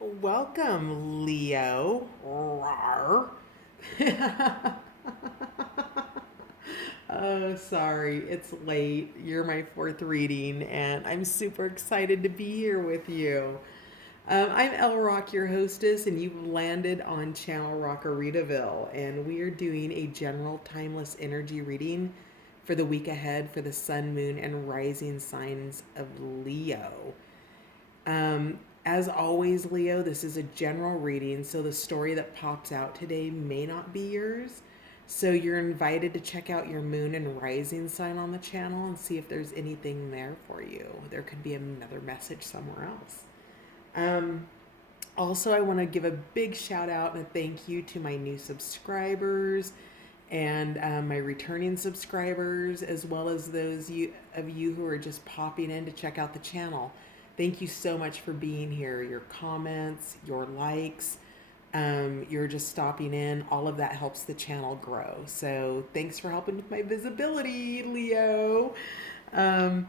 Welcome, Leo. Rawr. Oh, sorry, it's late. You're my fourth reading, and I'm super excited to be here with you. I'm El Rock, your hostess, and you've landed on Channel Rockaritaville, and we are doing a general timeless energy reading for the week ahead for the sun, moon, and rising signs of Leo. As always, Leo, this is a general reading, so the story that pops out today may not be yours. So you're invited to check out your moon and rising sign on the channel and see if there's anything there for you. There could be another message somewhere else. Um, Also, I want to give a big shout out and a thank you to my new subscribers and my returning subscribers, as well as of you who are just popping in to check out the channel. Thank you so much for being here. Your comments, your likes, you're just stopping in. All of that helps the channel grow. So thanks for helping with my visibility, Leo. Um,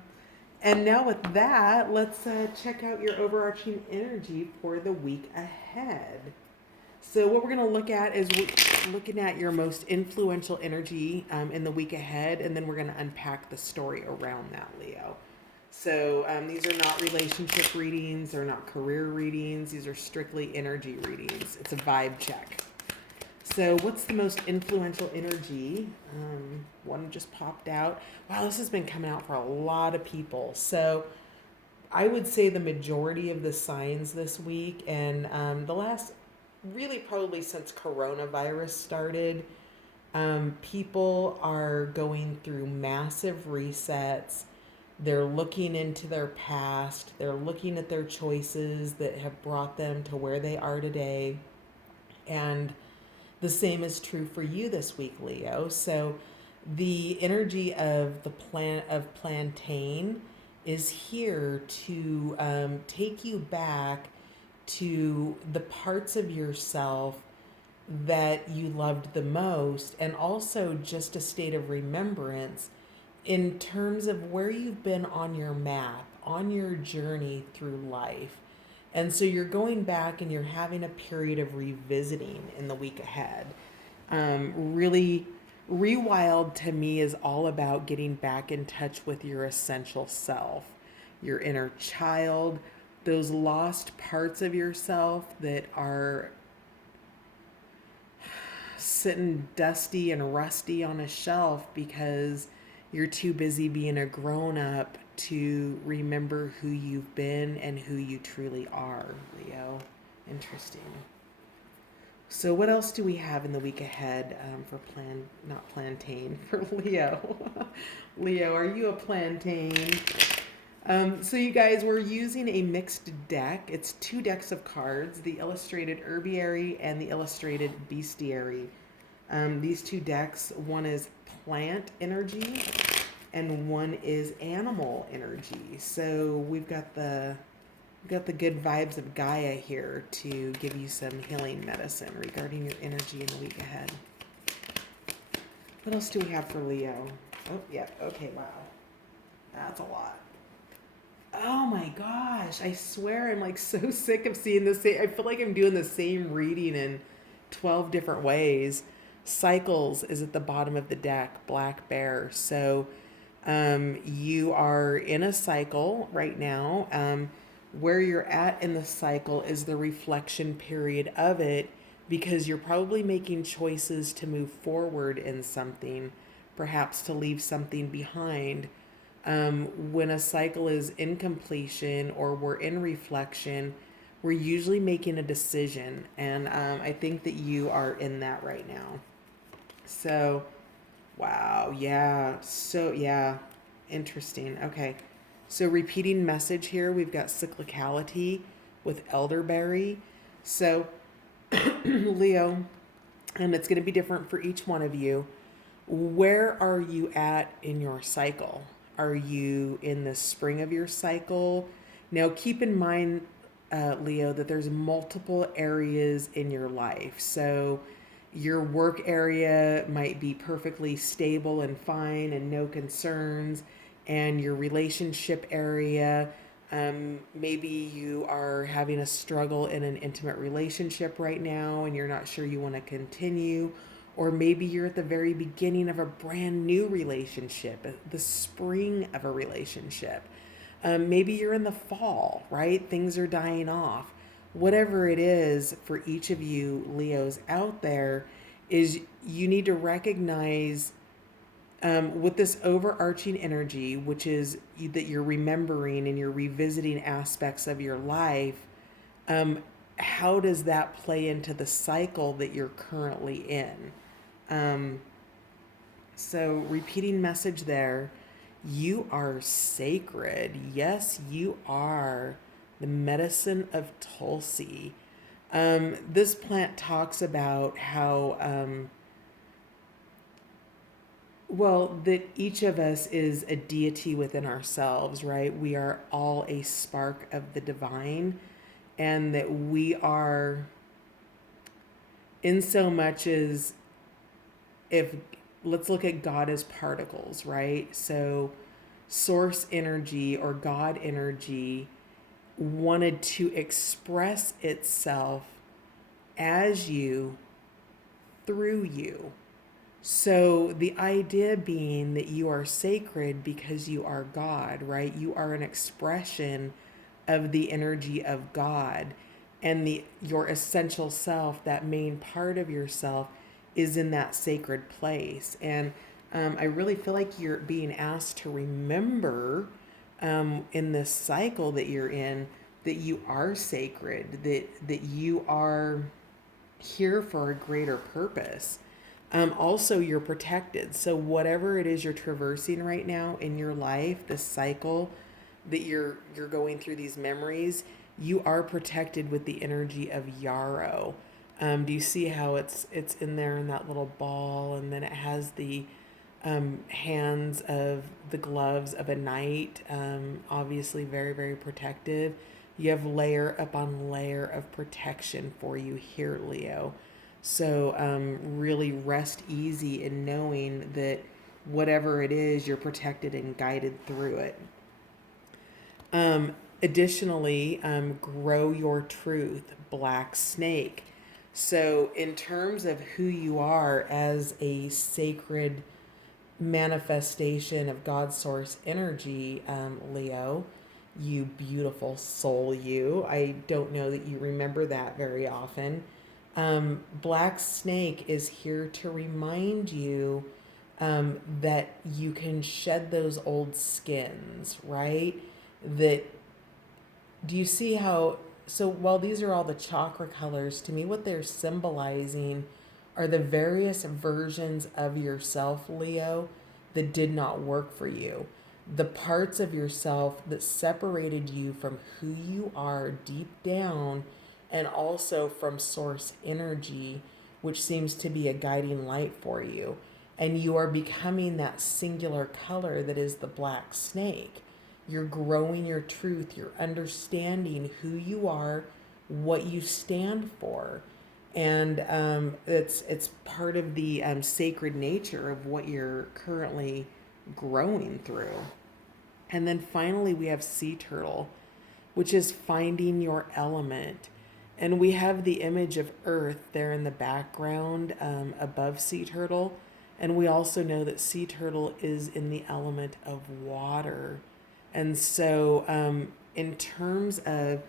and now with that, let's check out your overarching energy for the week ahead. So what we're going to look at is looking at your most influential energy in the week ahead, and then we're going to unpack the story around that, Leo. So these are not relationship readings, they're not career readings, these are strictly energy readings. It's a vibe check. So what's the most influential energy? One just popped out. Wow, this has been coming out for a lot of people. So I would say the majority of the signs this week and the last, really probably since coronavirus started, people are going through massive resets. They're looking into their past. They're looking at their choices that have brought them to where they are today. And the same is true for you this week, Leo. So the energy of the plant of plantain is here to take you back to the parts of yourself that you loved the most, and also just a state of remembrance in terms of where you've been on your map, on your journey through life. And so you're going back and you're having a period of revisiting in the week ahead. Really, Rewild to me is all about getting back in touch with your essential self, your inner child, those lost parts of yourself that are sitting dusty and rusty on a shelf because you're too busy being a grown up to remember who you've been and who you truly are, Leo. Interesting. So, what else do we have in the week ahead for not plantain, for Leo? Leo, are you a plantain? So, you guys, we're using a mixed deck. It's two decks of cards, the illustrated herbiary and the illustrated bestiary. These two decks, one is plant energy and one is animal energy. So we've got the good vibes of Gaia here to give you some healing medicine regarding your energy in the week ahead. What else do we have for Leo? Oh, yeah. Okay, wow. That's a lot. Oh my gosh. I swear I'm like so sick of seeing the same. I feel like I'm doing the same reading in 12 different ways. Cycles is at the bottom of the deck, Black Bear. So you are in a cycle right now. Where you're at in the cycle is the reflection period of it because you're probably making choices to move forward in something, perhaps to leave something behind. When a cycle is in completion or we're in reflection, we're usually making a decision. And I think that you are in that right now. So, wow, yeah. So, yeah, interesting. Okay. So, repeating message here, we've got cyclicality with elderberry. So, Leo, and it's going to be different for each one of you. Where are you at in your cycle? Are you in the spring of your cycle? Now, keep in mind, Leo, that there's multiple areas in your life. So, your work area might be perfectly stable and fine and no concerns, and your relationship area Maybe you are having a struggle in an intimate relationship right now and you're not sure you want to continue. Or maybe you're at the very beginning of a brand new relationship, the spring of a relationship. Maybe you're in the fall, right? Things are dying off. Whatever it is for each of you Leos out there, is you need to recognize with this overarching energy, which is that you're remembering and you're revisiting aspects of your life, um, how does that play into the cycle that you're currently in? Um, so, repeating message there, you are sacred. Yes, you are the medicine of Tulsi. This plant talks about how well, that each of us is a deity within ourselves, right? We are all a spark of the divine, and that we are, in so much as if, let's look at God as particles, right? So, source energy or God energy wanted to express itself as you through you. So the idea being that you are sacred because you are God, right? You are an expression of the energy of God, and the your essential self, that main part of yourself, is in that sacred place. And I really feel like you're being asked to remember in this cycle that you're in, that you are sacred, that you are here for a greater purpose. Also, you're protected. So whatever it is you're traversing right now in your life, this cycle that you're going through, these memories, you are protected with the energy of Yarrow. Do you see how it's in there in that little ball, and then it has the hands of the gloves of a knight, obviously very, very protective. You have layer upon layer of protection for you here, Leo. So really rest easy in knowing that whatever it is, you're protected and guided through it. Additionally, grow your truth, Black Snake. So, in terms of who you are as a sacred manifestation of God's source energy, Leo, you beautiful soul, you. I don't know that you remember that very often. Black Snake is here to remind you that you can shed those old skins, right? That, do you see how? So while these are all the chakra colors, to me, what they're symbolizing are the various versions of yourself, Leo, that did not work for you. The parts of yourself that separated you from who you are deep down, and also from source energy, which seems to be a guiding light for you. And you are becoming that singular color that is the black snake. You're growing your truth, you're understanding who you are, what you stand for. And it's part of the sacred nature of what you're currently growing through. And then finally, we have sea turtle, which is finding your element. And we have the image of Earth there in the background above sea turtle. And we also know that sea turtle is in the element of water. And so, in terms of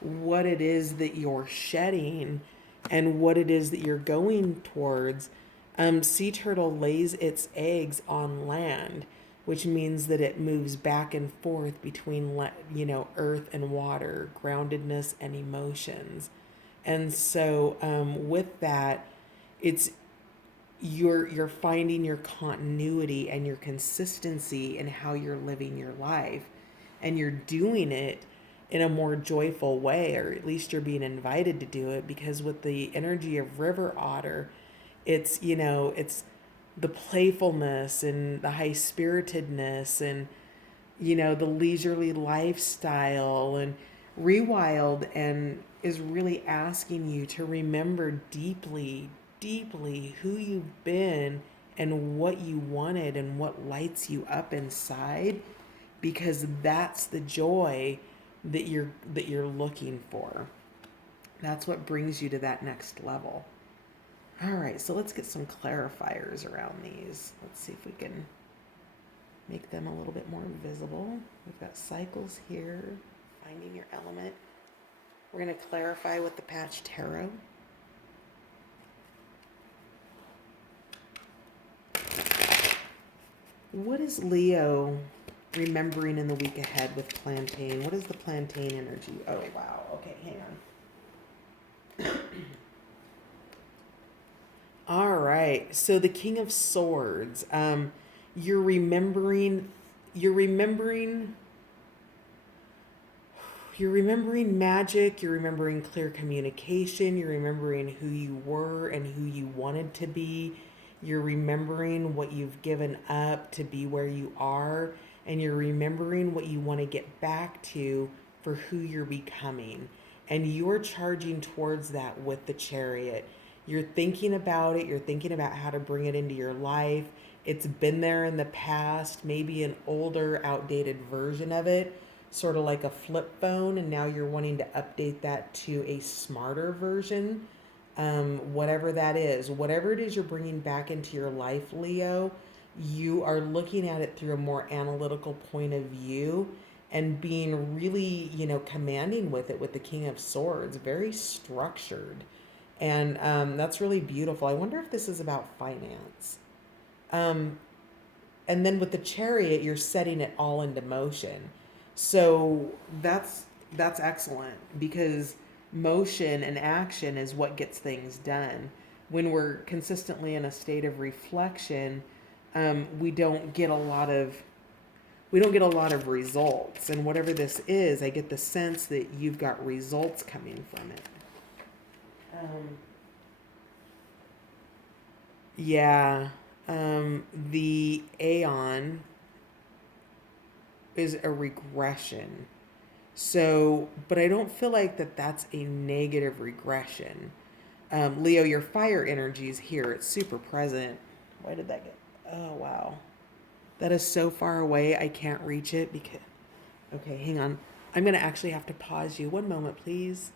what it is that you're shedding and what it is that you're going towards, sea turtle lays its eggs on land, which means that it moves back and forth between, earth and water, groundedness and emotions. And so, with that, it's you're finding your continuity and your consistency in how you're living your life, and you're doing it in a more joyful way, or at least you're being invited to do it, because with the energy of river otter, it's the playfulness and the high spiritedness, and the leisurely lifestyle, and Rewild and is really asking you to remember deeply, deeply who you've been and what you wanted and what lights you up inside, because that's the joy that you're looking for. That's what brings you to that next level. All right, so let's get some clarifiers around these. Let's see if we can make them a little bit more visible. We've got cycles here, finding your element. We're going to clarify with the Patch Tarot. What is Leo remembering in the week ahead with plantain? What is the plantain energy? Oh, wow. Okay, hang on. All right. So the King of Swords. You're remembering. You're remembering. You're remembering magic. You're remembering clear communication. You're remembering who you were and who you wanted to be. You're remembering what you've given up to be where you are. And you're remembering what you want to get back to for who you're becoming. And you're charging towards that with the Chariot. You're thinking about it. You're thinking about how to bring it into your life. It's been there in the past, maybe an older, outdated version of it, sort of like a flip phone. And now you're wanting to update that to a smarter version. Whatever that is, whatever it is you're bringing back into your life, Leo, you are looking at it through a more analytical point of view and being really, commanding with it with the King of Swords, very structured. And that's really beautiful. I wonder if this is about finance. Um, and then with the Chariot, you're setting it all into motion. So that's excellent because motion and action is what gets things done. When we're consistently in a state of reflection, we don't get a lot of results. And whatever this is, I get the sense that you've got results coming from it. Yeah. The Aeon is a regression. So, but I don't feel like that's a negative regression. Leo, your fire energy is here. It's super present. Why did that get? Oh, wow. That is so far away. I can't reach it because. Okay, hang on. I'm going to actually have to pause you. One moment, please.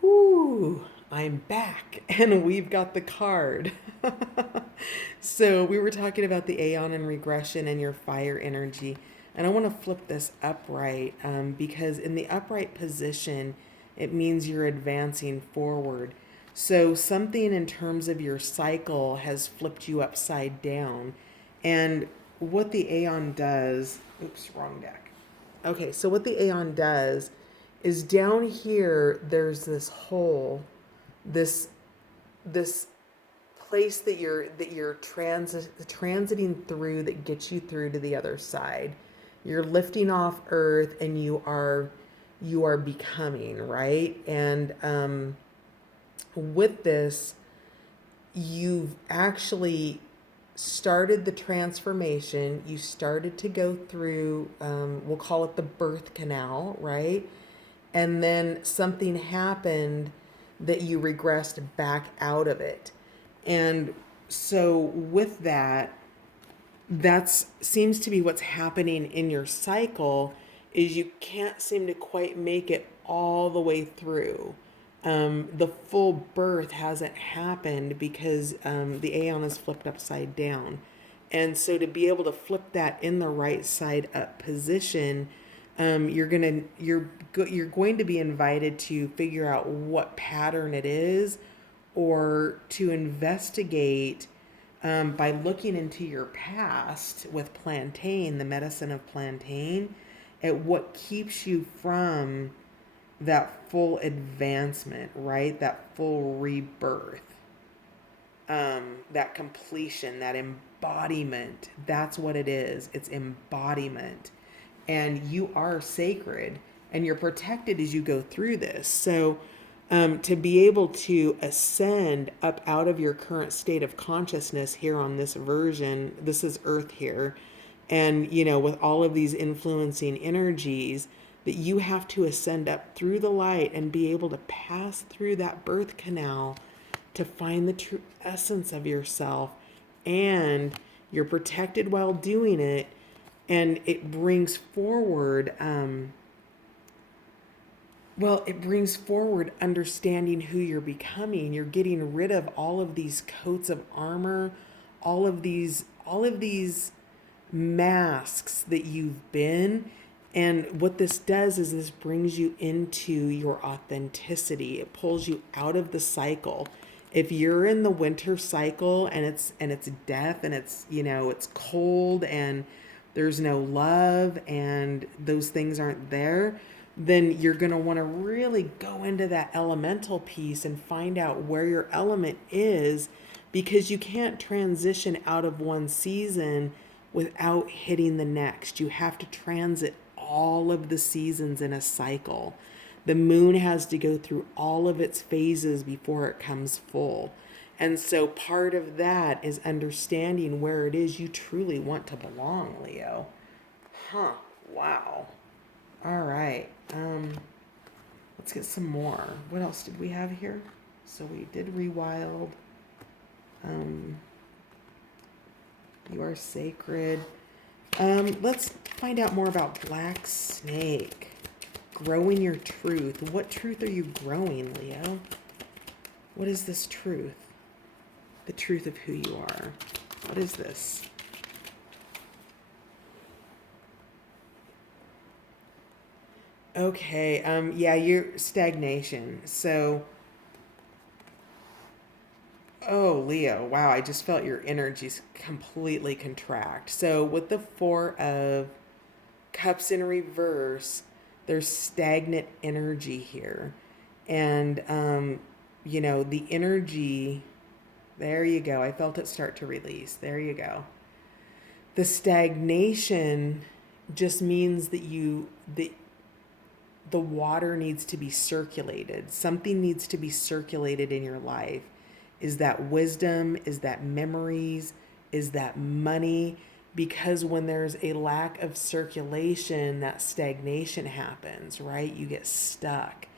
Whoo, I'm back and we've got the card. So we were talking about the Aeon and regression and your fire energy. And I want to flip this upright because in the upright position, it means you're advancing forward. So something in terms of your cycle has flipped you upside down. And what the Aeon does, oops, wrong deck. Okay, so what the Aeon does is down here, there's this hole, this place that you're transiting through that gets you through to the other side. You're lifting off earth and you are becoming, right? And with this, you've actually started the transformation. You started to go through, we'll call it the birth canal, right? And then something happened that you regressed back out of it. And so with that seems to be what's happening in your cycle is you can't seem to quite make it all the way through. The full birth hasn't happened because the Aeon is flipped upside down. And so to be able to flip that in the right side up position, you're going to be invited to figure out what pattern it is or to investigate by looking into your past with plantain, the medicine of plantain, at what keeps you from that full advancement, right? That full rebirth, that completion, that embodiment. That's what it is. It's embodiment. And you are sacred and you're protected as you go through this. So, to be able to ascend up out of your current state of consciousness here on this version, this is Earth here, and with all of these influencing energies, that you have to ascend up through the light and be able to pass through that birth canal to find the true essence of yourself. And you're protected while doing it, And it brings forward, it brings forward understanding who you're becoming. You're getting rid of all of these coats of armor, all of these masks that you've been. And what this does is this brings you into your authenticity. It pulls you out of the cycle. If you're in the winter cycle and it's death and it's cold and there's no love and those things aren't there, then you're going to want to really go into that elemental piece and find out where your element is, because you can't transition out of one season without hitting the next. You have to transit all of the seasons in a cycle. The moon has to go through all of its phases before it comes full. And so part of that is understanding where it is you truly want to belong, Leo. Huh. Wow. All right. Let's get some more. What else did we have here? So we did rewild. Um, you are sacred. Let's find out more about Black Snake. Growing your truth. What truth are you growing, Leo? What is this truth? The truth of who you are. What is this? Okay, yeah, you're stagnation. So, oh, Leo, wow, I just felt your energies completely contract. So, with the Four of Cups in reverse, there's stagnant energy here. And, the energy, there you go. I felt it start to release. There you go. The stagnation just means the water needs to be circulated. Something needs to be circulated in your life. Is that wisdom? Is that memories? Is that money? Because when there's a lack of circulation, that stagnation happens, right? You get stuck.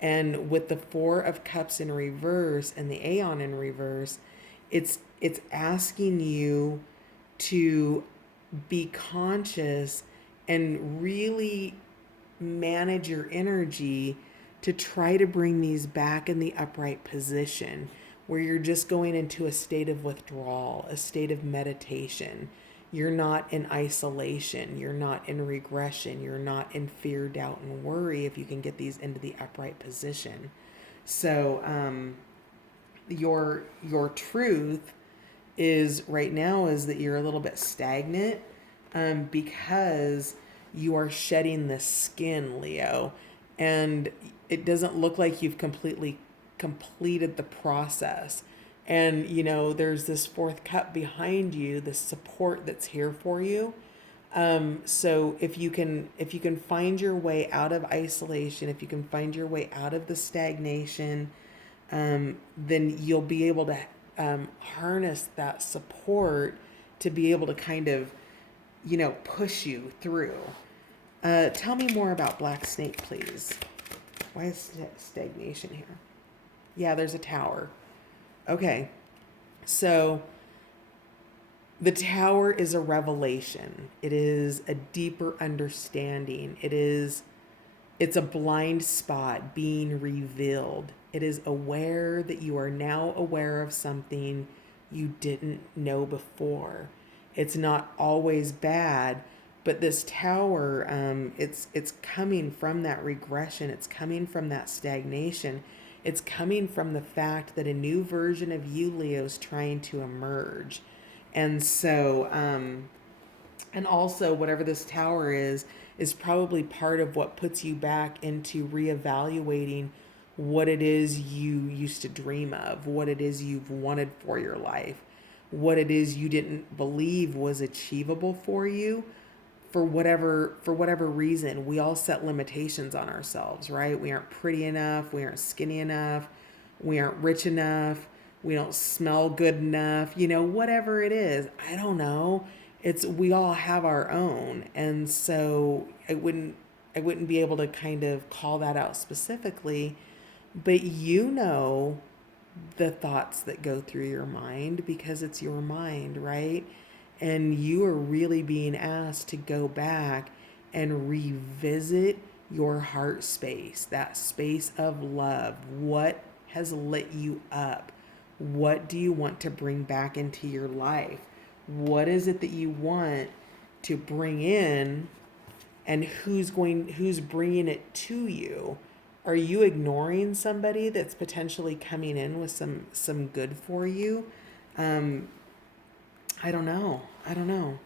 And with the Four of Cups in reverse and the Aeon in reverse, it's asking you to be conscious and really manage your energy to try to bring these back in the upright position where you're just going into a state of withdrawal, a state of meditation. You're not in isolation. You're not in regression. You're not in fear, doubt, and worry if you can get these into the upright position. So, your truth is right now is that you're a little bit stagnant, because you are shedding the skin, Leo, and it doesn't look like you've completely completed the process. And there's this fourth cup behind you, this support that's here for you. So if you can find your way out of isolation, if you can find your way out of the stagnation, then you'll be able to harness that support to be able to kind of, push you through. Tell me more about Black Snake, please. Why is stagnation here? Yeah, there's a tower. Okay, so the tower is a revelation. It is a deeper understanding. It's a blind spot being revealed. It is aware that you are now aware of something you didn't know before. It's not always bad, but this tower, it's coming from that regression. It's coming from that stagnation. It's coming from the fact that a new version of you, Leo, is trying to emerge. And so, and also whatever this tower is probably part of what puts you back into reevaluating what it is you used to dream of, what it is you've wanted for your life, what it is you didn't believe was achievable for you. For whatever reason, we all set limitations on ourselves, right? We aren't pretty enough, we aren't skinny enough, we aren't rich enough, we don't smell good enough, whatever it is. I don't know. It's we all have our own. And so I wouldn't be able to kind of call that out specifically, but the thoughts that go through your mind because it's your mind, right? And you are really being asked to go back and revisit your heart space, that space of love. What has lit you up? What do you want to bring back into your life? What is it that you want to bring in, and who's bringing it to you? Are you ignoring somebody that's potentially coming in with some good for you? Um, I don't know. I don't know.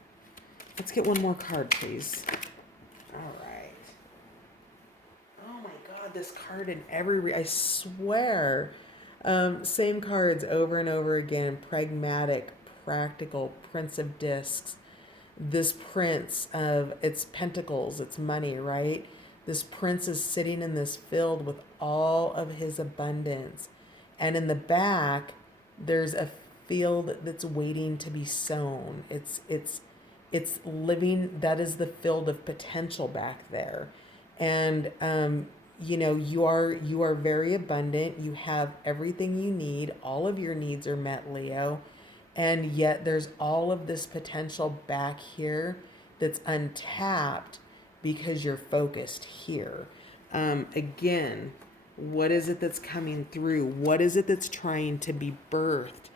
Let's get one more card, please. All right. Oh my God, this card in I swear. Same cards over and over again. Pragmatic, practical, Prince of Discs. This prince of, it's pentacles, it's money, right? This prince is sitting in this field with all of his abundance. And in the back, there's a field that's waiting to be sown. It's living, that is the field of potential back there. And you are very abundant. You have everything you need. All of your needs are met, Leo. And yet there's all of this potential back here that's untapped because you're focused here. Again, what is it that's coming through? What is it that's trying to be birthed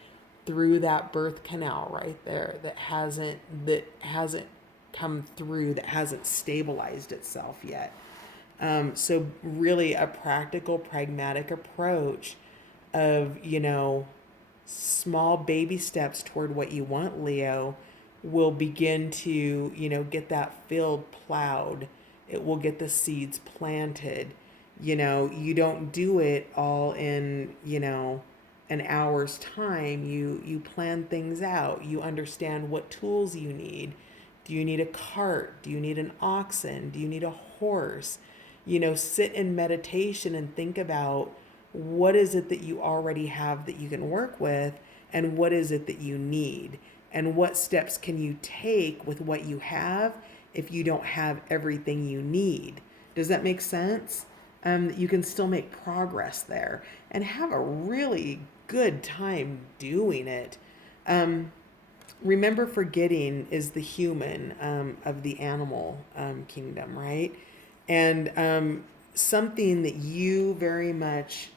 through that birth canal right there that hasn't come through, that hasn't stabilized itself yet? So really a practical, pragmatic approach of, small baby steps toward what you want, Leo, will begin to, get that field plowed. It will get the seeds planted. You don't do it all in, an hour's time. You plan things out. You understand what tools you need. Do you need a cart? Do you need an oxen? Do you need a horse? Sit in meditation and think about what is it that you already have that you can work with, and what is it that you need, and what steps can you take with what you have if you don't have everything you need. Does that make sense? You can still make progress there and have a really good time doing it. Remember, forgetting is the human of the animal kingdom, right? And something that you very much,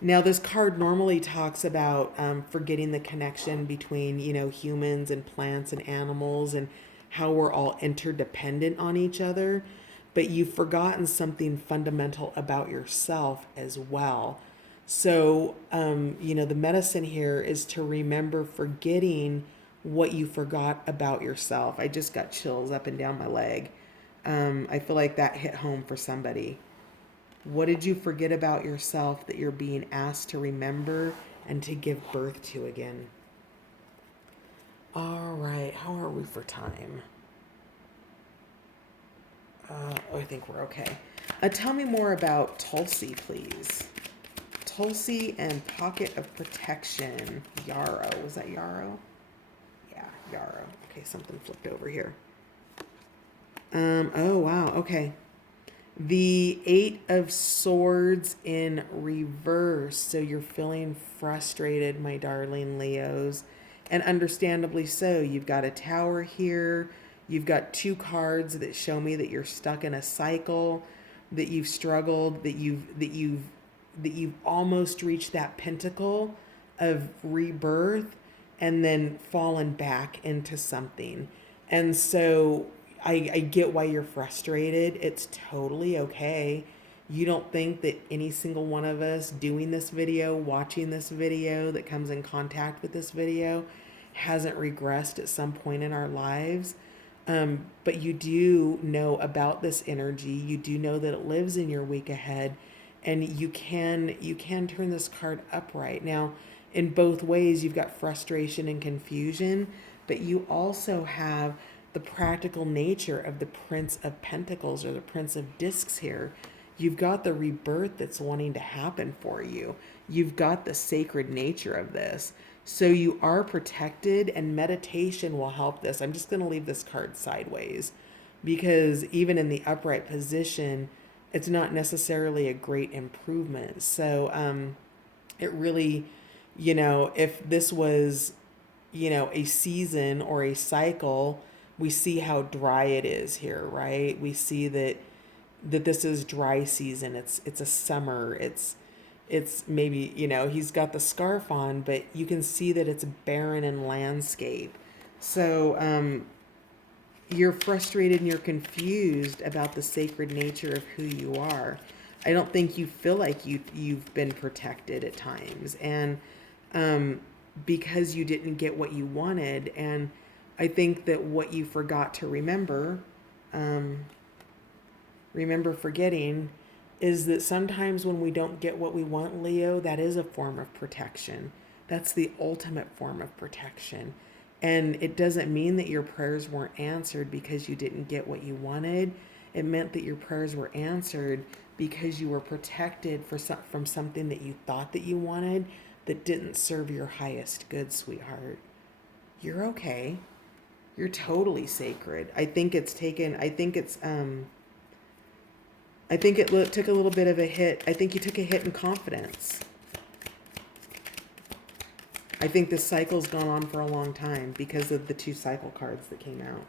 now this card normally talks about forgetting the connection between, humans and plants and animals, and how we're all interdependent on each other. But you've forgotten something fundamental about yourself as well. So, the medicine here is to remember forgetting what you forgot about yourself. I just got chills up and down my leg. I feel like that hit home for somebody. What did you forget about yourself that you're being asked to remember and to give birth to again? All right, how are we for time? I think we're okay. Tell me more about Tulsi, please. Tulsi and Pocket of Protection. Yarrow. Was that Yarrow? Yeah, Yarrow. Okay, something flipped over here. Oh, wow. Okay. The Eight of Swords in reverse. So you're feeling frustrated, my darling Leos. And understandably so. You've got a Tower here. You've got two cards that show me that you're stuck in a cycle, that you've struggled, that you've almost reached that pinnacle of rebirth and then fallen back into something. And so I get why you're frustrated. It's totally okay. You don't think that any single one of us doing this video, watching this video, that comes in contact with this video hasn't regressed at some point in our lives. But you do know about this energy. You do know that it lives in your week ahead, and you can turn this card upright. Now, in both ways, you've got frustration and confusion, but you also have the practical nature of the Prince of Pentacles, or the Prince of Discs here. You've got the rebirth that's wanting to happen for you. You've got the sacred nature of this. So you are protected, and meditation will help this. I'm just going to leave this card sideways because even in the upright position, it's not necessarily a great improvement. So it really, if this was a season or a cycle, we see how dry it is here, right? We see that this is dry season. It's a summer. It's maybe, he's got the scarf on, but you can see that it's barren and landscape. So you're frustrated and you're confused about the sacred nature of who you are. I don't think you feel like you've been protected at times, and because you didn't get what you wanted. And I think that what you forgot to um, remember forgetting, is that sometimes when we don't get what we want, Leo, that is a form of protection. That's the ultimate form of protection. And it doesn't mean that your prayers weren't answered because you didn't get what you wanted. It meant that your prayers were answered because you were protected from something that you thought that you wanted that didn't serve your highest good, sweetheart. You're okay. You're totally sacred. I think it took a little bit of a hit. I think you took a hit in confidence. I think this cycle's gone on for a long time because of the two cycle cards that came out.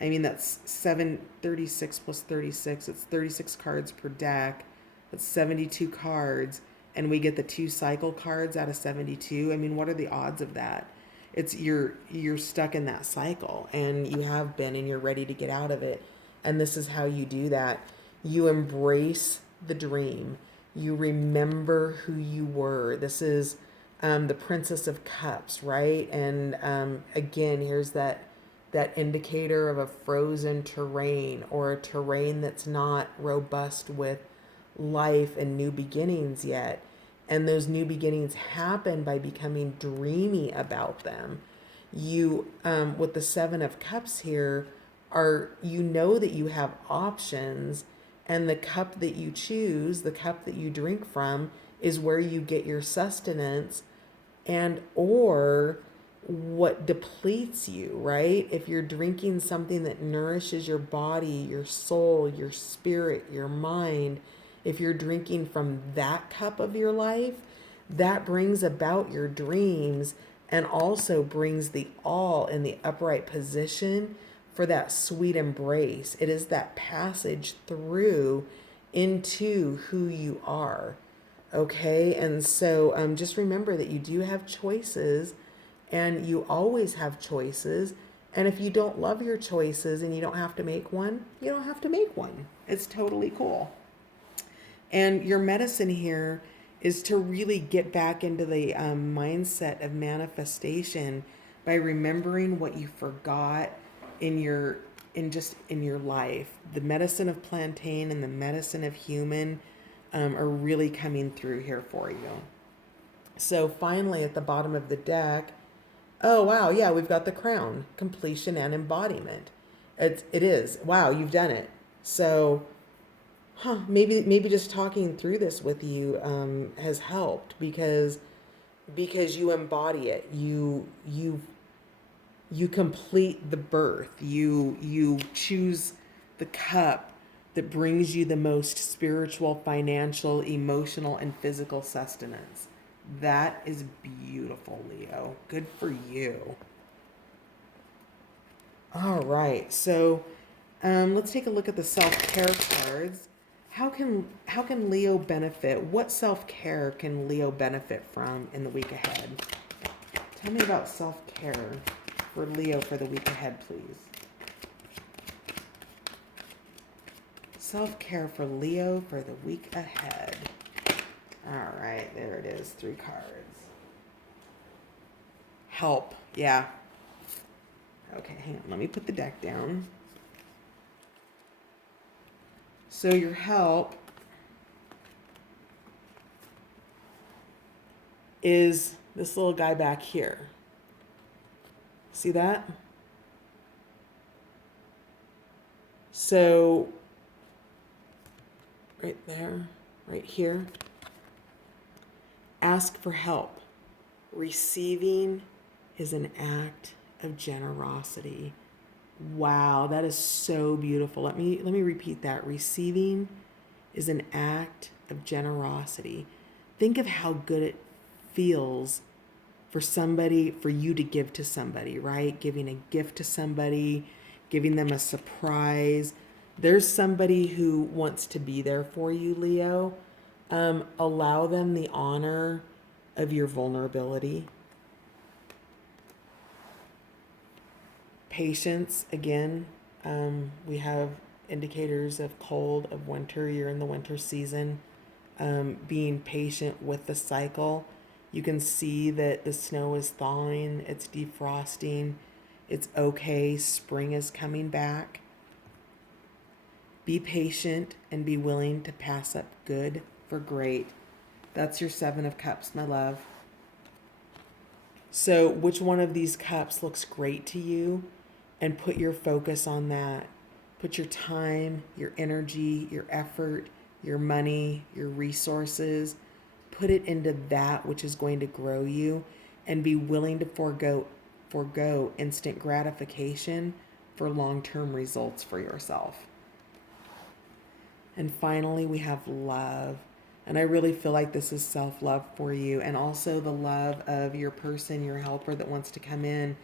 I mean, that's 736 plus 36. It's 36 cards per deck. That's 72 cards. And we get the two cycle cards out of 72. I mean, what are the odds of that? It's you're stuck in that cycle, and you have been, and you're ready to get out of it. And this is how you do that. You embrace the dream. You remember who you were. This is the Princess of Cups, right? And again, here's that indicator of a frozen terrain, or a terrain that's not robust with life and new beginnings yet. And those new beginnings happen by becoming dreamy about them. You, with the Seven of Cups here, you know that you have options, and the cup that you choose, the cup that you drink from, is where you get your sustenance, and or what depletes you, right? If you're drinking something that nourishes your body, your soul, your spirit, your mind, if you're drinking from that cup of your life, that brings about your dreams, and also brings the all in the upright position for that sweet embrace. It is that passage through into who you are. Okay, and so just remember that you do have choices, and you always have choices. And if you don't love your choices and you don't have to make one, you don't have to make one. It's totally cool. And your medicine here is to really get back into the mindset of manifestation by remembering what you forgot in your life. The medicine of plantain and the medicine of human are really coming through here for you. So finally, at the bottom of the deck, oh wow, yeah, we've got the crown, completion and embodiment. It is. Wow, you've done it. So maybe just talking through this with you has helped, because you embody it. You complete the birth. You choose the cup that brings you the most spiritual, financial, emotional, and physical sustenance. That is beautiful, Leo. Good for you. All right, so let's take a look at the self-care cards. How can Leo benefit? What self-care can Leo benefit from in the week ahead? Tell me about self-care for Leo for the week ahead, please. Self-care for Leo for the week ahead. All right, there it is. 3 cards. Help. Yeah. Okay, hang on. Let me put the deck down. So your help is this little guy back here. See that? So right there, right here, ask for help. Receiving is an act of generosity. Wow, that is so beautiful. Let me repeat that. Receiving is an act of generosity. Think of how good it feels for you to give to somebody, right? Giving a gift to somebody, giving them a surprise. There's somebody who wants to be there for you, Leo. Allow them the honor of your vulnerability. Patience, again, we have indicators of cold, of winter. You're in the winter season. Being patient with the cycle. You can see that the snow is thawing, it's defrosting, it's okay, spring is coming back. Be patient and be willing to pass up good for great. That's your Seven of Cups, my love. So, which one of these cups looks great to you? And put your focus on that. Put your time, your energy, your effort, your money, your resources, put it into that which is going to grow you, and be willing to forego instant gratification for long-term results for yourself. And finally, we have love. And I really feel like this is self-love for you, and also the love of your person, your helper that wants to come in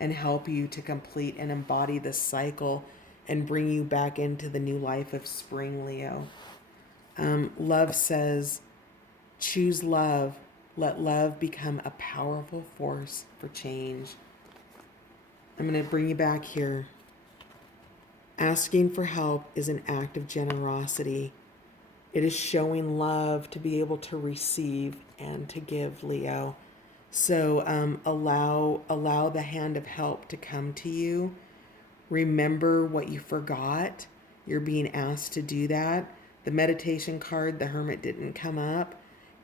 and help you to complete and embody this cycle and bring you back into the new life of spring, Leo. Love says, choose love. Let love become a powerful force for change. I'm going to bring you back here. Asking for help is an act of generosity. It is showing love to be able to receive and to give, Leo. So allow the hand of help to come to you. Remember what you forgot. You're being asked to do that. The meditation card, the Hermit, didn't come up.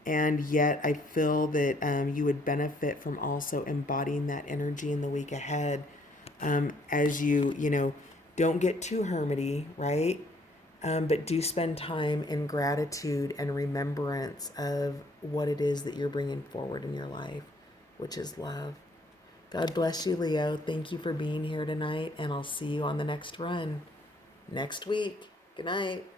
And yet I feel that you would benefit from also embodying that energy in the week ahead, as you don't get too hermity, right? But do spend time in gratitude and remembrance of what it is that you're bringing forward in your life, which is love. God bless you, Leo. Thank you for being here tonight, and I'll see you on the next run next week. Good night.